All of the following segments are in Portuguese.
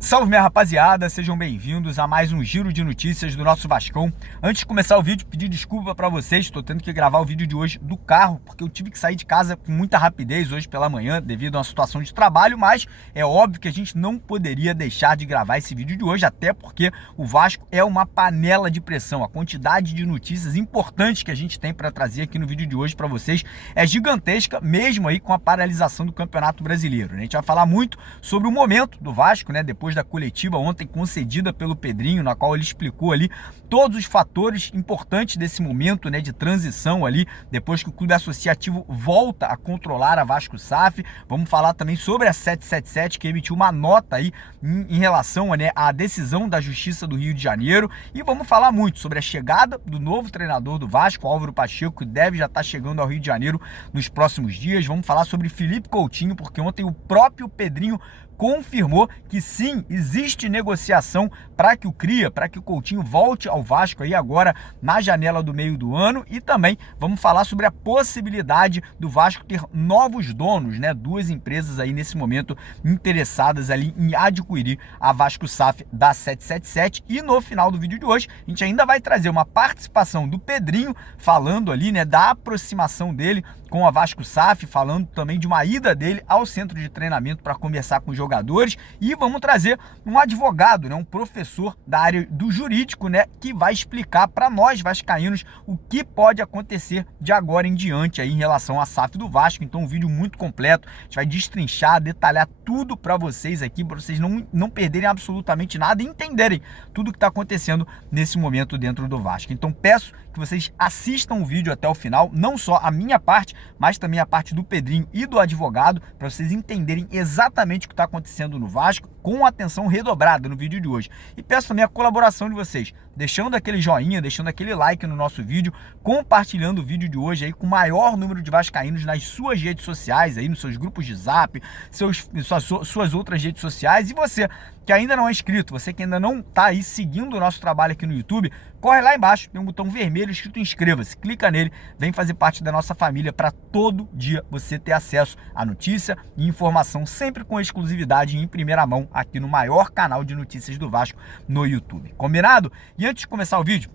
Salve, minha rapaziada, sejam bem-vindos a mais um giro de notícias do nosso Vascão. Antes de começar o vídeo, pedir desculpa para vocês, estou tendo que gravar o vídeo de hoje do carro, porque eu tive que sair de casa com muita rapidez hoje pela manhã, devido a uma situação de trabalho, mas é óbvio que a gente não poderia deixar de gravar esse vídeo de hoje, até porque o Vasco é uma panela de pressão. A quantidade de notícias importantes que a gente tem para trazer aqui no vídeo de hoje para vocês é gigantesca, mesmo aí com a paralisação do Campeonato Brasileiro. A gente vai falar muito sobre o momento do Vasco, né, depois da coletiva ontem concedida pelo Pedrinho, na qual ele explicou ali todos os fatores importantes desse momento, né, de transição ali, depois que o clube associativo volta a controlar a Vasco SAF. Vamos falar também sobre a 777, que emitiu uma nota aí em relação, né, à decisão da Justiça do Rio de Janeiro, e vamos falar muito sobre a chegada do novo treinador do Vasco, Álvaro Pacheco, que deve já estar chegando ao Rio de Janeiro nos próximos dias. Vamos falar sobre Felipe Coutinho, porque ontem o próprio Pedrinho confirmou que sim, existe negociação para que o Coutinho volte ao Vasco aí agora na janela do meio do ano. E também vamos falar sobre a possibilidade do Vasco ter novos donos, né? Duas empresas aí nesse momento interessadas ali em adquirir a Vasco SAF da 777. E no final do vídeo de hoje a gente ainda vai trazer uma participação do Pedrinho falando ali, né, da aproximação dele com a Vasco SAF, falando também de uma ida dele ao centro de treinamento para conversar com os jogadores, e vamos trazer um advogado, né, um professor da área do jurídico, né, que vai explicar para nós vascaínos o que pode acontecer de agora em diante aí em relação à SAF do Vasco. Então um vídeo muito completo, a gente vai destrinchar, detalhar tudo para vocês aqui, para vocês não perderem absolutamente nada e entenderem tudo que está acontecendo nesse momento dentro do Vasco. Então peço que vocês assistam o vídeo até o final, não só a minha parte, mas também a parte do Pedrinho e do advogado, para vocês entenderem exatamente o que está acontecendo no Vasco, com atenção redobrada no vídeo de hoje. E peço também a colaboração de vocês, deixando aquele joinha, deixando aquele like no nosso vídeo, compartilhando o vídeo de hoje aí com o maior número de vascaínos nas suas redes sociais, aí nos seus grupos de zap, suas outras redes sociais. E você que ainda não é inscrito, você que ainda não está aí seguindo o nosso trabalho aqui no YouTube, corre lá embaixo, tem um botão vermelho escrito inscreva-se, clica nele, vem fazer parte da nossa família para todo dia você ter acesso a notícia e informação sempre com exclusividade em primeira mão aqui no maior canal de notícias do Vasco no YouTube. Combinado? E antes de começar o vídeo,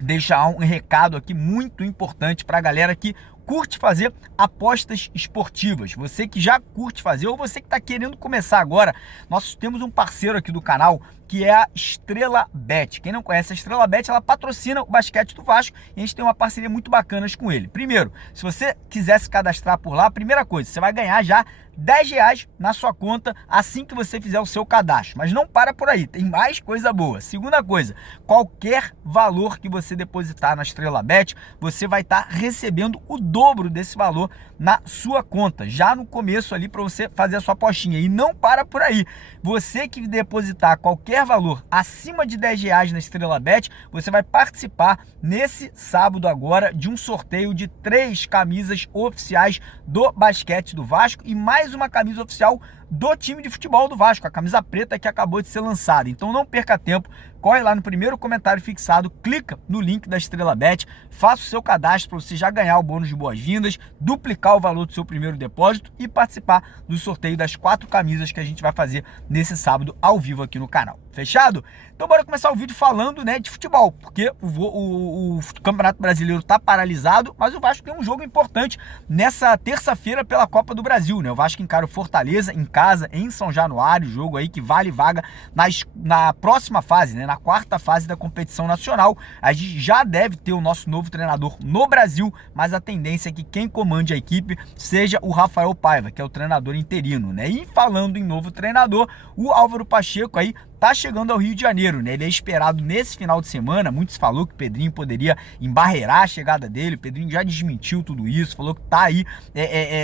deixar um recado aqui muito importante para a galera que curte fazer apostas esportivas. Você que já curte fazer ou você que está querendo começar agora, nós temos um parceiro aqui do canal que é a Estrela Bet. Quem não conhece a Estrela Bet, ela patrocina o basquete do Vasco e a gente tem uma parceria muito bacana com ele. Primeiro, se você quiser se cadastrar por lá, a primeira coisa, você vai ganhar já R$10 na sua conta assim que você fizer o seu cadastro. Mas não para por aí, tem mais coisa boa. Segunda coisa, qualquer valor que você depositar na Estrela Bet, você vai estar recebendo o dobro desse valor na sua conta, já no começo ali, para você fazer a sua apostinha. E não para por aí. Você que depositar qualquer valor acima de R$10 na Estrela Bet, você vai participar nesse sábado agora de um sorteio de 3 camisas oficiais do basquete do Vasco e mais uma camisa oficial do time de futebol do Vasco, a camisa preta que acabou de ser lançada. Então não perca tempo, corre lá no primeiro comentário fixado, clica no link da Estrela Bet, faça o seu cadastro para você já ganhar o bônus de boas-vindas, duplicar o valor do seu primeiro depósito e participar do sorteio das 4 camisas que a gente vai fazer nesse sábado ao vivo aqui no canal. Fechado? Então bora começar o vídeo falando, né, de futebol, porque o Campeonato Brasileiro está paralisado, mas o Vasco tem um jogo importante nessa terça-feira pela Copa do Brasil, né? O Vasco encara o Fortaleza em casa, em São Januário, jogo aí que vale vaga na próxima fase, né, na 4ª fase da competição nacional. A gente já deve ter o nosso novo treinador no Brasil, mas a tendência é que quem comande a equipe seja o Rafael Paiva, que é o treinador interino, né? E falando em novo treinador, o Álvaro Pacheco aí tá chegando ao Rio de Janeiro, né? Ele é esperado nesse final de semana. Muitos falou que o Pedrinho poderia embarrear a chegada dele. O Pedrinho já desmentiu tudo isso, falou que tá aí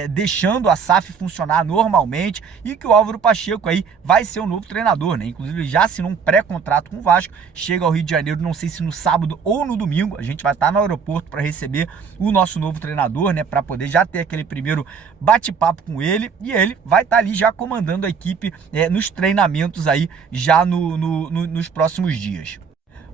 deixando a SAF funcionar normalmente e que o Álvaro Pacheco aí vai ser o novo treinador, né? Inclusive ele já assinou um pré-contrato com o Vasco, chega ao Rio de Janeiro, não sei se no sábado ou no domingo. A gente vai estar no aeroporto para receber o nosso novo treinador, né? Para poder já ter aquele primeiro bate-papo com ele, e ele vai estar ali já comandando a equipe nos treinamentos aí já nos próximos dias.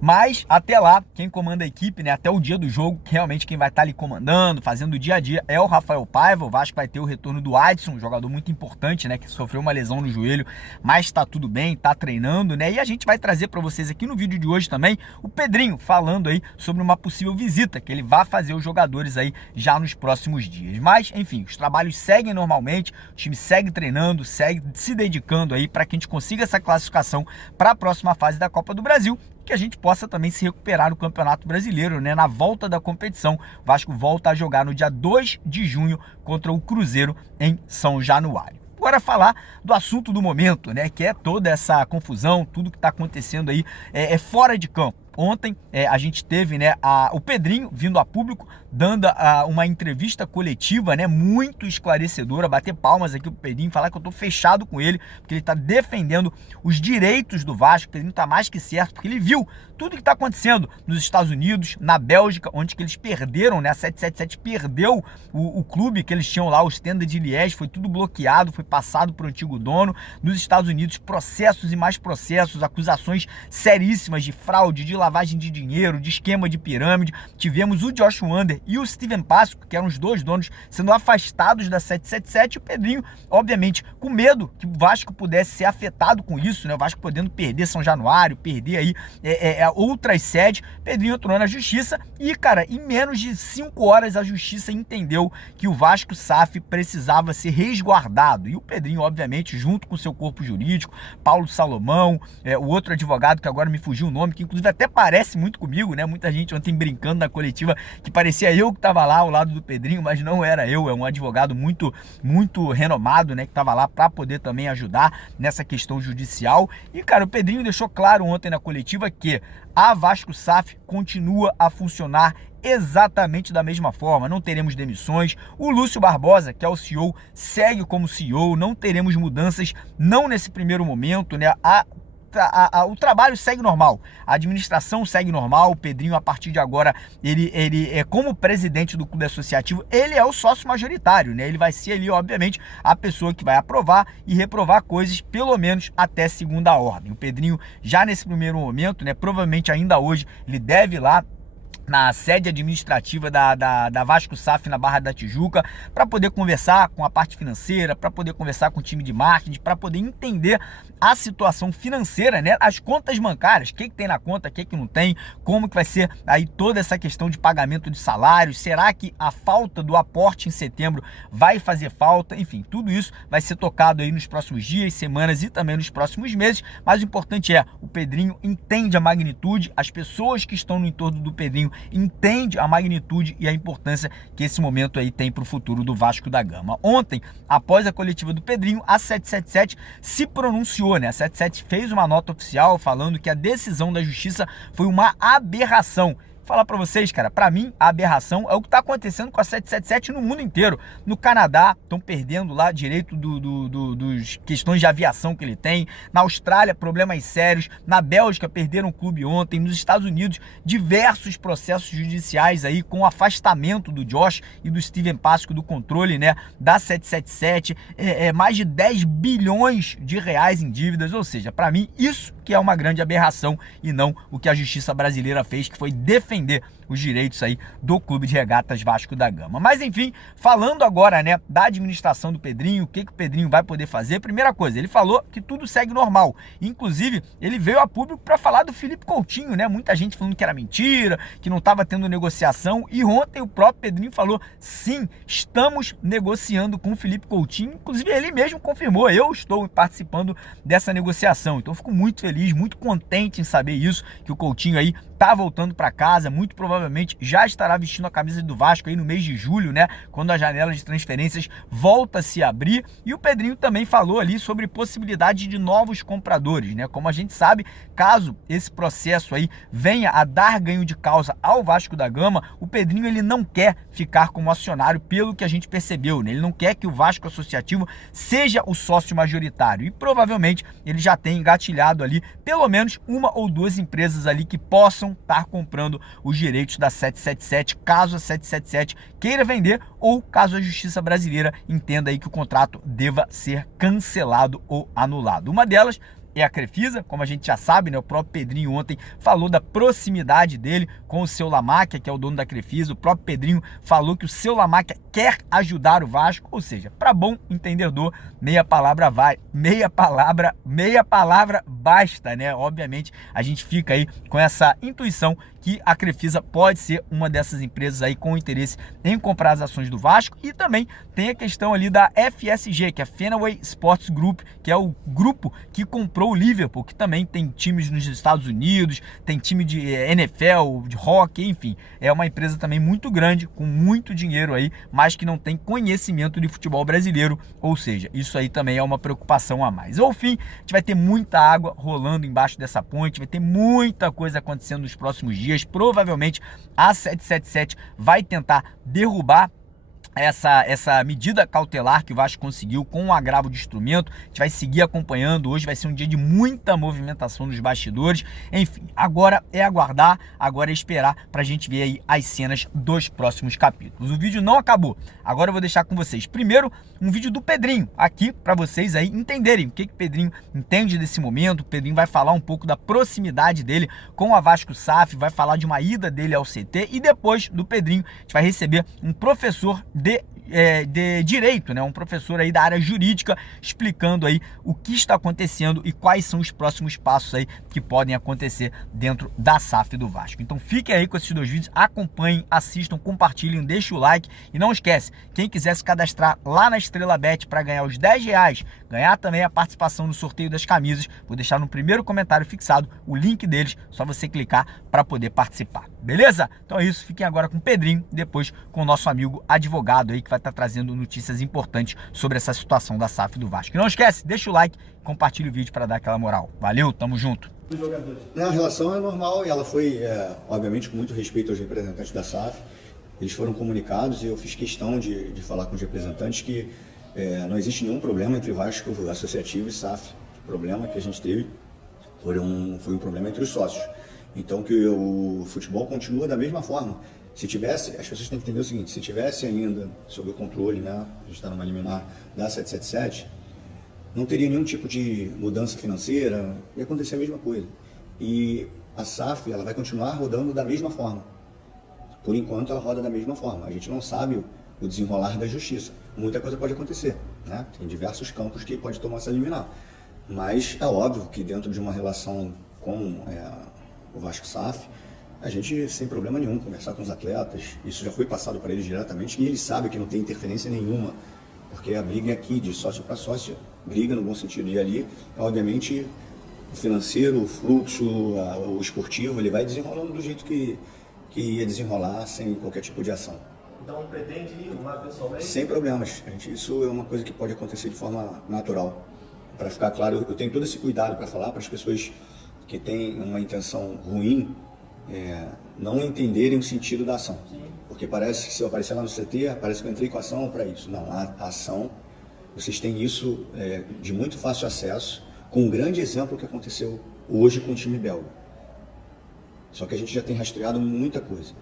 Mas até lá, quem comanda a equipe, né, até o dia do jogo, realmente quem vai estar ali comandando, fazendo o dia a dia é o Rafael Paiva. O Vasco vai ter o retorno do Adson, um jogador muito importante, né, que sofreu uma lesão no joelho, mas tá tudo bem, tá treinando, né? E a gente vai trazer para vocês aqui no vídeo de hoje também o Pedrinho falando aí sobre uma possível visita que ele vai fazer os jogadores aí já nos próximos dias. Mas, enfim, os trabalhos seguem normalmente, o time segue treinando, segue se dedicando aí para que a gente consiga essa classificação para a próxima fase da Copa do Brasil, que a gente possa também se recuperar no Campeonato Brasileiro, né? Na volta da competição, o Vasco volta a jogar no dia 2 de junho contra o Cruzeiro em São Januário. Agora falar do assunto do momento, né? Que é toda essa confusão, tudo que está acontecendo aí fora de campo. Ontem a gente teve, né, o Pedrinho vindo a público, dando uma entrevista coletiva, né, muito esclarecedora. Bater palmas aqui pro Pedrinho, falar que eu tô fechado com ele, porque ele tá defendendo os direitos do Vasco. O Pedrinho tá mais que certo, porque ele viu tudo que tá acontecendo nos Estados Unidos, na Bélgica, onde que eles perderam, né, a 777 perdeu o clube que eles tinham lá, o Stenda de Liège, foi tudo bloqueado, foi passado pro antigo dono. Nos Estados Unidos, processos e mais processos, acusações seríssimas de fraude, de lavagem de dinheiro, de esquema de pirâmide. Tivemos o Josh Wander e o Steven Pasco, que eram os dois donos, sendo afastados da 777. E o Pedrinho, obviamente, com medo que o Vasco pudesse ser afetado com isso, né? O Vasco podendo perder São Januário, perder aí outras sedes. Pedrinho entrou na justiça e, cara, em menos de 5 horas a justiça entendeu que o Vasco SAF precisava ser resguardado. E o Pedrinho, obviamente, junto com seu corpo jurídico, Paulo Salomão, o outro advogado que agora me fugiu o nome, que inclusive até parece muito comigo, né? Muita gente ontem brincando na coletiva que parecia eu que estava lá ao lado do Pedrinho, mas não era eu, é um advogado muito renomado, né? Que estava lá para poder também ajudar nessa questão judicial. E, cara, o Pedrinho deixou claro ontem na coletiva que a Vasco SAF continua a funcionar exatamente da mesma forma, não teremos demissões. O Lúcio Barbosa, que é o CEO, segue como CEO, não teremos mudanças, não nesse primeiro momento, né? O trabalho segue normal, a administração segue normal. O Pedrinho, a partir de agora, ele é como presidente do clube associativo, ele é o sócio majoritário, né? Ele vai ser ali, obviamente, a pessoa que vai aprovar e reprovar coisas, pelo menos até segunda ordem. O Pedrinho, já nesse primeiro momento, né, provavelmente ainda hoje, ele deve ir lá na sede administrativa da Vasco SAF na Barra da Tijuca, para poder conversar com a parte financeira, para poder conversar com o time de marketing, para poder entender a situação financeira, né? As contas bancárias, o que tem na conta, o que não tem, como que vai ser aí toda essa questão de pagamento de salários, será que a falta do aporte em setembro vai fazer falta? Enfim, tudo isso vai ser tocado aí nos próximos dias, semanas e também nos próximos meses, mas o importante é, o Pedrinho entende a magnitude, as pessoas que estão no entorno do Pedrinho entende a magnitude e a importância que esse momento aí tem para o futuro do Vasco da Gama. Ontem, após a coletiva do Pedrinho, a 777 se pronunciou, né? A 777 fez uma nota oficial falando que a decisão da justiça foi uma aberração. Falar pra vocês, cara, pra mim a aberração é o que tá acontecendo com a 777 no mundo inteiro. No Canadá, estão perdendo lá direito dos questões de aviação que ele tem. Na Austrália, problemas sérios. Na Bélgica, perderam o clube ontem. Nos Estados Unidos, diversos processos judiciais aí com o afastamento do Josh e do Steven Pasco do controle, né, da 777. Mais de 10 bilhões de reais em dívidas. Ou seja, pra mim, isso que é uma grande aberração e não o que a justiça brasileira fez, que foi defender os direitos aí do Clube de Regatas Vasco da Gama. Mas enfim, falando agora, né, da administração do Pedrinho, o que o Pedrinho vai poder fazer. Primeira coisa, ele falou que tudo segue normal. Inclusive, ele veio a público para falar do Felipe Coutinho, né? Muita gente falando que era mentira, que não estava tendo negociação. E ontem o próprio Pedrinho falou: sim, estamos negociando com o Felipe Coutinho. Inclusive, ele mesmo confirmou: eu estou participando dessa negociação. Então, eu fico muito feliz, muito contente em saber isso, que o Coutinho aí tá voltando para casa, muito provavelmente já estará vestindo a camisa do Vasco aí no mês de julho, né? Quando a janela de transferências volta a se abrir. E o Pedrinho também falou ali sobre possibilidade de novos compradores, né? Como a gente sabe, caso esse processo aí venha a dar ganho de causa ao Vasco da Gama, o Pedrinho ele não quer ficar como acionário, pelo que a gente percebeu, né? Ele não quer que o Vasco Associativo seja o sócio majoritário e provavelmente ele já tem engatilhado ali pelo menos uma ou duas empresas ali que possam estar comprando os direitos da 777, caso a 777 queira vender ou caso a justiça brasileira entenda aí que o contrato deva ser cancelado ou anulado. Uma delas é a Crefisa, como a gente já sabe, né? O próprio Pedrinho ontem falou da proximidade dele com o seu Lamáquia, que é o dono da Crefisa. O próprio Pedrinho falou que o seu Lamáquia quer ajudar o Vasco, ou seja, para bom entendedor, meia palavra basta, né? Obviamente, a gente fica aí com essa intuição que a Crefisa pode ser uma dessas empresas aí com interesse em comprar as ações do Vasco. E também tem a questão ali da FSG, que é a Fenway Sports Group, que é o grupo que comprou o Liverpool, que também tem times nos Estados Unidos, tem time de NFL, de hockey, enfim. É uma empresa também muito grande, com muito dinheiro aí, mas que não tem conhecimento de futebol brasileiro, ou seja, isso aí também é uma preocupação a mais. Ao fim, a gente vai ter muita água rolando embaixo dessa ponte, vai ter muita coisa acontecendo nos próximos dias. Provavelmente a 777 vai tentar derrubar essa medida cautelar que o Vasco conseguiu com o agravo de instrumento. A gente vai seguir acompanhando. Hoje vai ser um dia de muita movimentação nos bastidores. Enfim, agora é aguardar, agora é esperar pra gente ver aí as cenas dos próximos capítulos. O vídeo não acabou. Agora eu vou deixar com vocês primeiro um vídeo do Pedrinho aqui para vocês aí entenderem o que o Pedrinho entende desse momento. O Pedrinho vai falar um pouco da proximidade dele com a Vasco SAF, vai falar de uma ida dele ao CT, e depois do Pedrinho a gente vai receber um professor de direito, né? Um professor aí da área jurídica explicando aí o que está acontecendo e quais são os próximos passos aí que podem acontecer dentro da SAF do Vasco. Então fiquem aí com esses dois vídeos, acompanhem, assistam, compartilhem, deixem o like e não esquece, quem quiser se cadastrar lá na Estrela Bet para ganhar os R$10, ganhar também a participação no sorteio das camisas, vou deixar no primeiro comentário fixado o link deles, só você clicar para poder participar. Beleza? Então é isso, fiquem agora com o Pedrinho e depois com o nosso amigo advogado aí que vai estar trazendo notícias importantes sobre essa situação da SAF do Vasco. E não esquece, deixa o like, compartilha o vídeo para dar aquela moral. Valeu, tamo junto. A relação é normal e ela foi, obviamente, com muito respeito aos representantes da SAF. Eles foram comunicados e eu fiz questão de falar com os representantes que não existe nenhum problema entre Vasco Associativo e SAF. O problema que a gente teve foi um problema entre os sócios. Então que o futebol continua da mesma forma. Se tivesse, as pessoas têm que entender o seguinte, se tivesse ainda sob o controle, né, a gente está numa liminar da 777, não teria nenhum tipo de mudança financeira, ia acontecer a mesma coisa. E a SAF, ela vai continuar rodando da mesma forma. Por enquanto ela roda da mesma forma. A gente não sabe o desenrolar da justiça. Muita coisa pode acontecer, né? Tem diversos campos que pode tomar essa liminar. Mas é óbvio que dentro de uma relação com o Vasco SAF, a gente, sem problema nenhum, conversar com os atletas, isso já foi passado para eles diretamente, e eles sabem que não tem interferência nenhuma, porque a briga é aqui, de sócio para sócio, briga no bom sentido, e ali, obviamente, o financeiro, o fluxo, o esportivo, ele vai desenrolando do jeito que ia desenrolar, sem qualquer tipo de ação. Então pretende ir lá pessoalmente? Sem problemas, isso é uma coisa que pode acontecer de forma natural. Para ficar claro, eu tenho todo esse cuidado para falar para as pessoas que têm uma intenção ruim, não entenderem o sentido da ação. Sim. Porque parece que se eu aparecer lá no CT, parece que eu entrei com a ação para isso. Não, a ação, vocês têm isso de muito fácil acesso, com um grande exemplo que aconteceu hoje com o time belga. Só que a gente já tem rastreado muita coisa.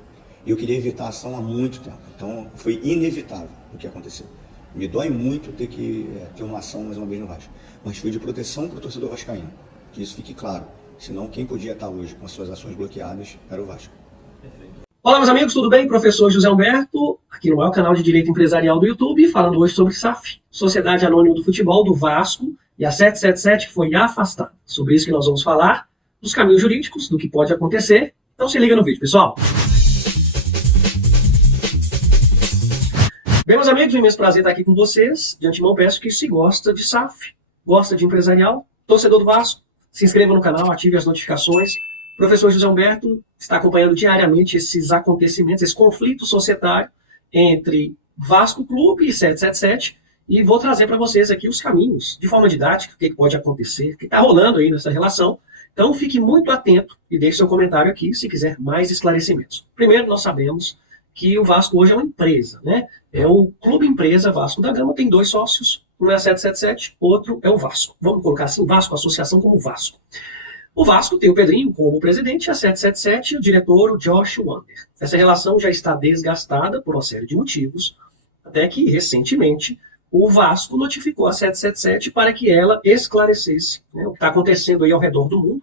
E eu queria evitar a ação há muito tempo. Então foi inevitável o que aconteceu. Me dói muito ter que ter uma ação mais uma vez no Vasco. Mas foi de proteção para o torcedor vascaíno. Que isso fique claro. Senão, quem podia estar hoje com as suas ações bloqueadas era o Vasco. Olá, meus amigos, tudo bem? Professor José Humberto, aqui no maior canal de Direito Empresarial do YouTube, falando hoje sobre SAF, Sociedade Anônima do Futebol do Vasco, e a 777 foi afastada. Sobre isso que nós vamos falar, dos caminhos jurídicos, do que pode acontecer. Então se liga no vídeo, pessoal. Bem, meus amigos, é um imenso prazer estar aqui com vocês. De antemão, peço que se gosta de SAF, gosta de empresarial, torcedor do Vasco, se inscreva no canal, ative as notificações. O professor José Humberto está acompanhando diariamente esses acontecimentos, esse conflito societário entre Vasco Clube e 777, e vou trazer para vocês aqui os caminhos, de forma didática, o que pode acontecer, o que está rolando aí nessa relação. Então fique muito atento e deixe seu comentário aqui se quiser mais esclarecimentos. Primeiro, nós sabemos que o Vasco hoje é uma empresa, né? É o Clube Empresa Vasco da Gama, tem 2 sócios, um é a 777, outro é o Vasco. Vamos colocar assim, Vasco, associação como Vasco. O Vasco tem o Pedrinho como presidente, a 777 e o diretor, o Josh Wander. Essa relação já está desgastada por uma série de motivos, até que recentemente o Vasco notificou a 777 para que ela esclarecesse, né, o que está acontecendo aí ao redor do mundo.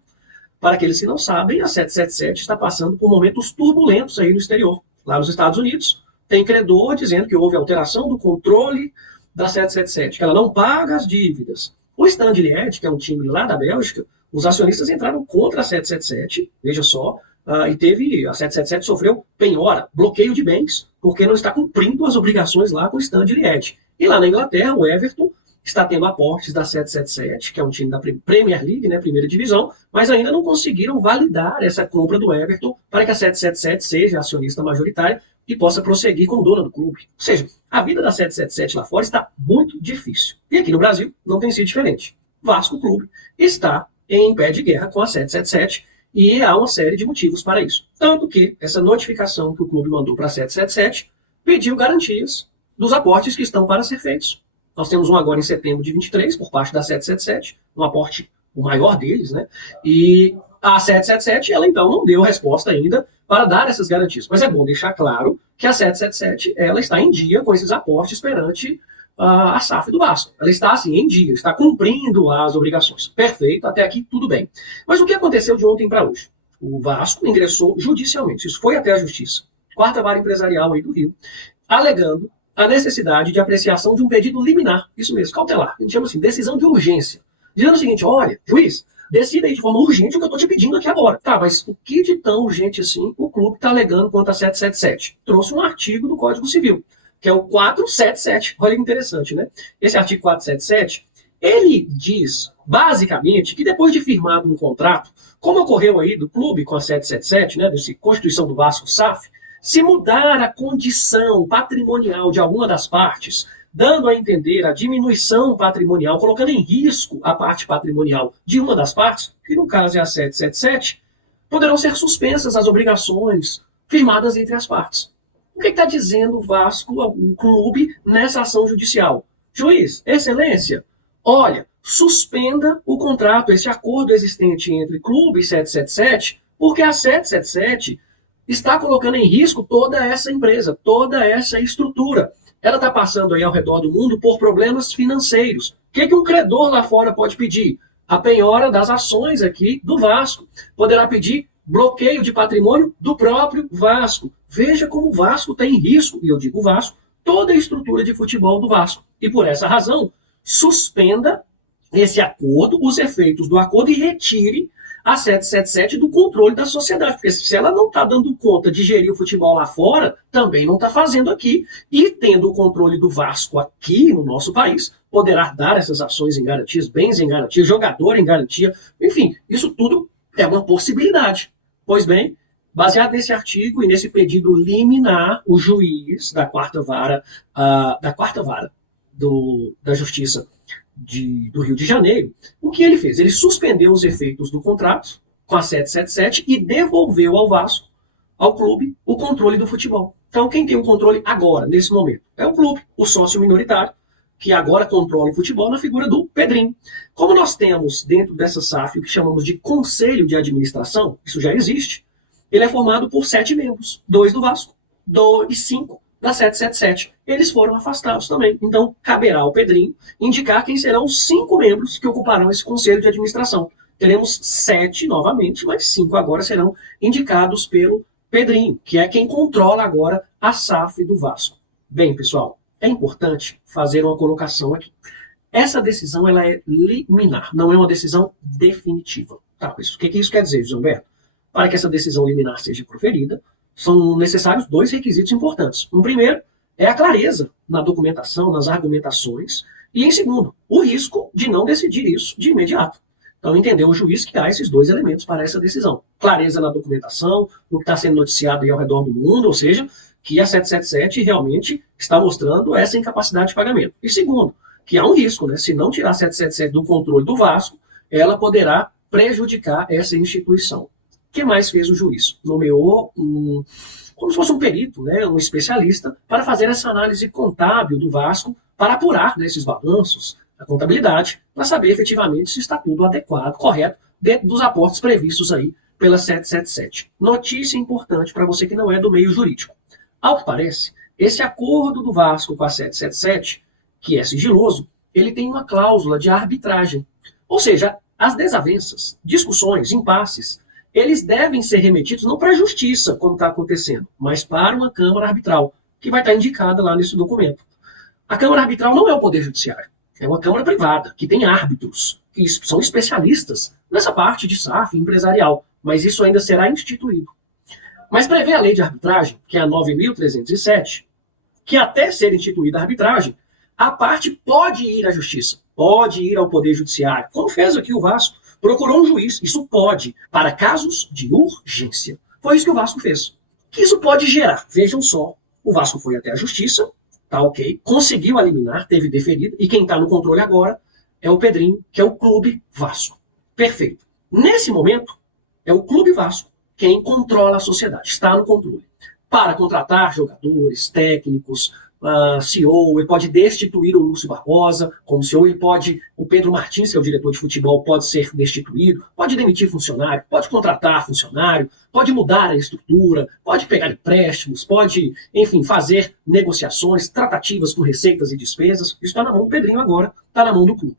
Para aqueles que não sabem, a 777 está passando por momentos turbulentos aí no exterior. Lá nos Estados Unidos, tem credor dizendo que houve alteração do controle da 777, que ela não paga as dívidas. O Stand Liège, que é um time lá da Bélgica, os acionistas entraram contra a 777, veja só, e a 777 sofreu penhora, bloqueio de bens, porque não está cumprindo as obrigações lá com o Stand Liège. E lá na Inglaterra, o Everton está tendo aportes da 777, que é um time da Premier League, né, primeira divisão, mas ainda não conseguiram validar essa compra do Everton para que a 777 seja acionista majoritária e possa prosseguir como dona do clube. Ou seja, a vida da 777 lá fora está muito difícil. E aqui no Brasil não tem sido diferente. Vasco Clube está em pé de guerra com a 777 e há uma série de motivos para isso. Tanto que essa notificação que o clube mandou para a 777 pediu garantias dos aportes que estão para ser feitos. Nós temos um agora em setembro de 23, por parte da 777, um aporte o maior deles, né? E a 777, ela então não deu resposta ainda para dar essas garantias. Mas é bom deixar claro que a 777, ela está em dia com esses aportes perante a SAF do Vasco. Ela está, assim, em dia, está cumprindo as obrigações. Perfeito, até aqui tudo bem. Mas o que aconteceu de ontem para hoje? O Vasco ingressou judicialmente, isso foi até a Justiça, quarta vara empresarial aí do Rio, alegando a necessidade de apreciação de um pedido liminar, isso mesmo, cautelar. A gente chama assim, decisão de urgência. Dizendo o seguinte, olha, juiz, decida aí de forma urgente o que eu estou te pedindo aqui agora. Tá, mas o que de tão urgente assim o clube está alegando contra a 777? Trouxe um artigo do Código Civil, que é o 477. Olha que interessante, né? Esse artigo 477, ele diz, basicamente, que depois de firmado um contrato, como ocorreu aí do clube com a 777, né, dessa Constituição do Vasco SAF, se mudar a condição patrimonial de alguma das partes, dando a entender a diminuição patrimonial, colocando em risco a parte patrimonial de uma das partes, que no caso é a 777, poderão ser suspensas as obrigações firmadas entre as partes. O que está dizendo o Vasco, o clube, nessa ação judicial? Juiz, excelência, olha, suspenda o contrato, esse acordo existente entre clube e 777, porque a 777 está colocando em risco toda essa empresa, toda essa estrutura. Ela está passando aí ao redor do mundo por problemas financeiros. O que um credor lá fora pode pedir? A penhora das ações aqui do Vasco. Poderá pedir bloqueio de patrimônio do próprio Vasco. Veja como o Vasco tem em risco, e eu digo Vasco, toda a estrutura de futebol do Vasco. E por essa razão, suspenda esse acordo, os efeitos do acordo e retire a 777 do controle da sociedade, porque se ela não está dando conta de gerir o futebol lá fora, também não está fazendo aqui, e tendo o controle do Vasco aqui no nosso país, poderá dar essas ações em garantias, bens em garantia, jogador em garantia, enfim, isso tudo é uma possibilidade. Pois bem, baseado nesse artigo e nesse pedido liminar, o juiz da quarta vara, da Justiça do Rio de Janeiro, o que ele fez? Ele suspendeu os efeitos do contrato com a 777 e devolveu ao Vasco, ao clube, o controle do futebol. Então, quem tem o controle agora, nesse momento, é o clube, o sócio minoritário, que agora controla o futebol na figura do Pedrinho. Como nós temos dentro dessa SAF o que chamamos de Conselho de Administração, isso já existe, ele é formado por 7 membros, 2 do Vasco, 2 e 5 da 777. Eles foram afastados também. Então, caberá ao Pedrinho indicar quem serão os 5 membros que ocuparão esse conselho de administração. Teremos 7 novamente, mas 5 agora serão indicados pelo Pedrinho, que é quem controla agora a SAF do Vasco. Bem, pessoal, é importante fazer uma colocação aqui. Essa decisão ela é liminar, não é uma decisão definitiva. Tá, mas o que isso quer dizer, José Humberto? Para que essa decisão liminar seja proferida, são necessários 2 requisitos importantes. Um primeiro é a clareza na documentação, nas argumentações, e em segundo, o risco de não decidir isso de imediato. Então, entendeu o juiz que há esses 2 elementos para essa decisão. Clareza na documentação, no que está sendo noticiado aí ao redor do mundo, ou seja, que a 777 realmente está mostrando essa incapacidade de pagamento. E segundo, que há um risco, né? Se não tirar a 777 do controle do Vasco, ela poderá prejudicar essa instituição. O que mais fez o juiz? Nomeou como se fosse um perito, né, um especialista, para fazer essa análise contábil do Vasco, para apurar, né, esses balanços, a contabilidade, para saber efetivamente se está tudo adequado, correto, dentro dos aportes previstos aí pela 777. Notícia importante para você que não é do meio jurídico. Ao que parece, esse acordo do Vasco com a 777 que é sigiloso, ele tem uma cláusula de arbitragem. Ou seja, as desavenças, discussões, impasses, eles devem ser remetidos não para a justiça, como está acontecendo, mas para uma Câmara Arbitral, que vai estar indicada lá nesse documento. A Câmara Arbitral não é o Poder Judiciário, é uma Câmara privada, que tem árbitros, que são especialistas nessa parte de SAF empresarial, mas isso ainda será instituído. Mas prevê a lei de arbitragem, que é a 9.307, que até ser instituída a arbitragem, a parte pode ir à justiça, pode ir ao Poder Judiciário, como fez aqui o Vasco, procurou um juiz, isso pode, para casos de urgência. Foi isso que o Vasco fez. O que isso pode gerar? Vejam só, o Vasco foi até a justiça, tá ok, conseguiu eliminar, teve deferido, e quem está no controle agora é o Pedrinho, que é o Clube Vasco. Perfeito. Nesse momento, é o Clube Vasco quem controla a sociedade, está no controle. Para contratar jogadores, técnicos, CEO, ele pode destituir o Lúcio Barbosa como CEO, ele pode, o Pedro Martins, que é o diretor de futebol, pode ser destituído, pode demitir funcionário, pode contratar funcionário, pode mudar a estrutura, pode pegar empréstimos, pode, enfim, fazer negociações, tratativas com receitas e despesas. Isso está na mão do Pedrinho agora, está na mão do clube.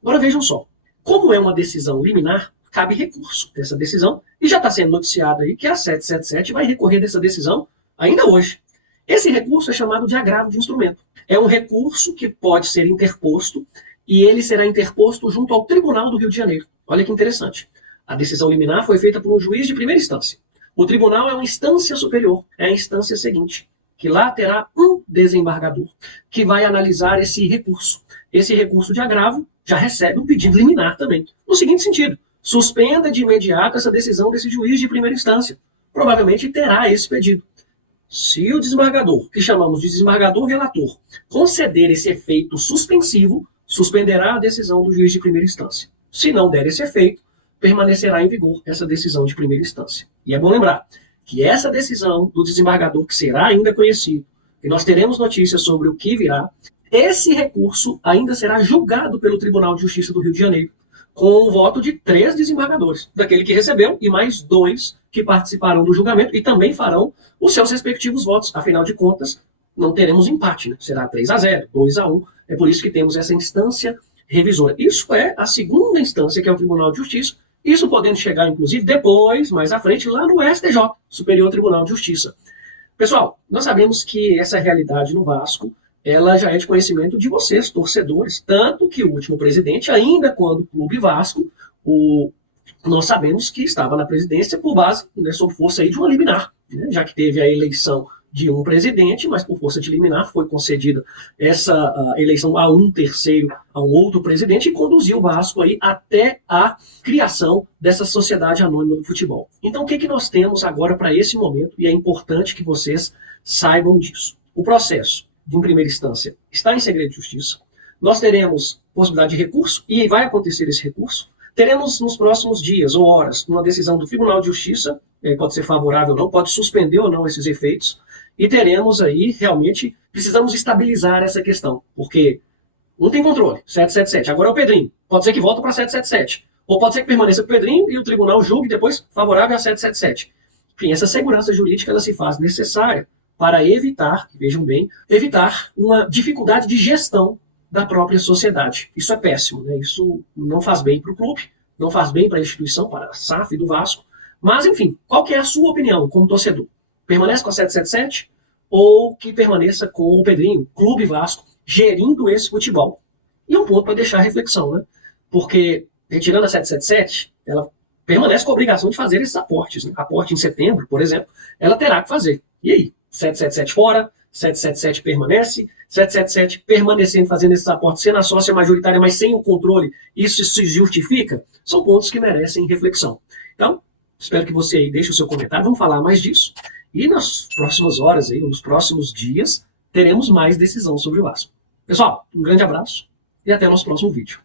Agora vejam só, como é uma decisão liminar, cabe recurso dessa decisão, e já está sendo noticiado aí que a 777 vai recorrer dessa decisão ainda hoje. Esse recurso é chamado de agravo de instrumento. É um recurso que pode ser interposto, e ele será interposto junto ao Tribunal do Rio de Janeiro. Olha que interessante. A decisão liminar foi feita por um juiz de primeira instância. O tribunal é uma instância superior, é a instância seguinte, que lá terá um desembargador que vai analisar esse recurso. Esse recurso de agravo já recebe um pedido liminar também. No seguinte sentido, suspenda de imediato essa decisão desse juiz de primeira instância. Provavelmente terá esse pedido. Se o desembargador, que chamamos de desembargador relator, conceder esse efeito suspensivo, suspenderá a decisão do juiz de primeira instância. Se não der esse efeito, permanecerá em vigor essa decisão de primeira instância. E é bom lembrar que essa decisão do desembargador, que será ainda conhecido, e nós teremos notícias sobre o que virá, esse recurso ainda será julgado pelo Tribunal de Justiça do Rio de Janeiro, com o voto de 3 desembargadores, daquele que recebeu e mais 2 que participarão do julgamento e também farão os seus respectivos votos. Afinal de contas, não teremos empate, né? Será 3-0, 2-1. É por isso que temos essa instância revisora. Isso é a segunda instância, que é o Tribunal de Justiça. Isso podendo chegar, inclusive, depois, mais à frente, lá no STJ, Superior Tribunal de Justiça. Pessoal, nós sabemos que essa realidade no Vasco, ela já é de conhecimento de vocês, torcedores, tanto que o último presidente, ainda quando o Clube Vasco, nós sabemos que estava na presidência por base, né, sob força aí de uma liminar, né, já que teve a eleição de um presidente, mas por força de liminar foi concedida essa eleição a um terceiro, a um outro presidente, e conduziu o Vasco aí até a criação dessa sociedade anônima do futebol. Então o que nós temos agora para esse momento, e é importante que vocês saibam disso. O processo em primeira instância está em segredo de justiça, nós teremos possibilidade de recurso, e vai acontecer esse recurso, teremos nos próximos dias ou horas uma decisão do Tribunal de Justiça, pode ser favorável ou não, pode suspender ou não esses efeitos, e teremos aí, realmente, precisamos estabilizar essa questão, porque não tem controle, 777, agora é o Pedrinho, pode ser que volte para 777, ou pode ser que permaneça com o Pedrinho e o tribunal julgue depois favorável a 777. Enfim, essa segurança jurídica ela se faz necessária para evitar, vejam bem, evitar uma dificuldade de gestão da própria sociedade. Isso é péssimo, né? Isso não faz bem para o clube, não faz bem para a instituição, para a SAF do Vasco. Mas, enfim, qual que é a sua opinião como torcedor? Permanece com a 777 ou que permaneça com o Pedrinho, Clube Vasco, gerindo esse futebol? E um ponto para deixar a reflexão, né? Porque, retirando a 777, ela permanece com a obrigação de fazer esses aportes. Né? Aporte em setembro, por exemplo, ela terá que fazer. E aí? 777 fora, 777 permanece, 777 permanecendo, fazendo esses aportes, sendo a sócia majoritária, mas sem o controle, isso se justifica? São pontos que merecem reflexão. Então, espero que você aí deixe o seu comentário, vamos falar mais disso. E nas próximas horas, aí, nos próximos dias, teremos mais decisão sobre o Vasco. Pessoal, um grande abraço e até o nosso próximo vídeo.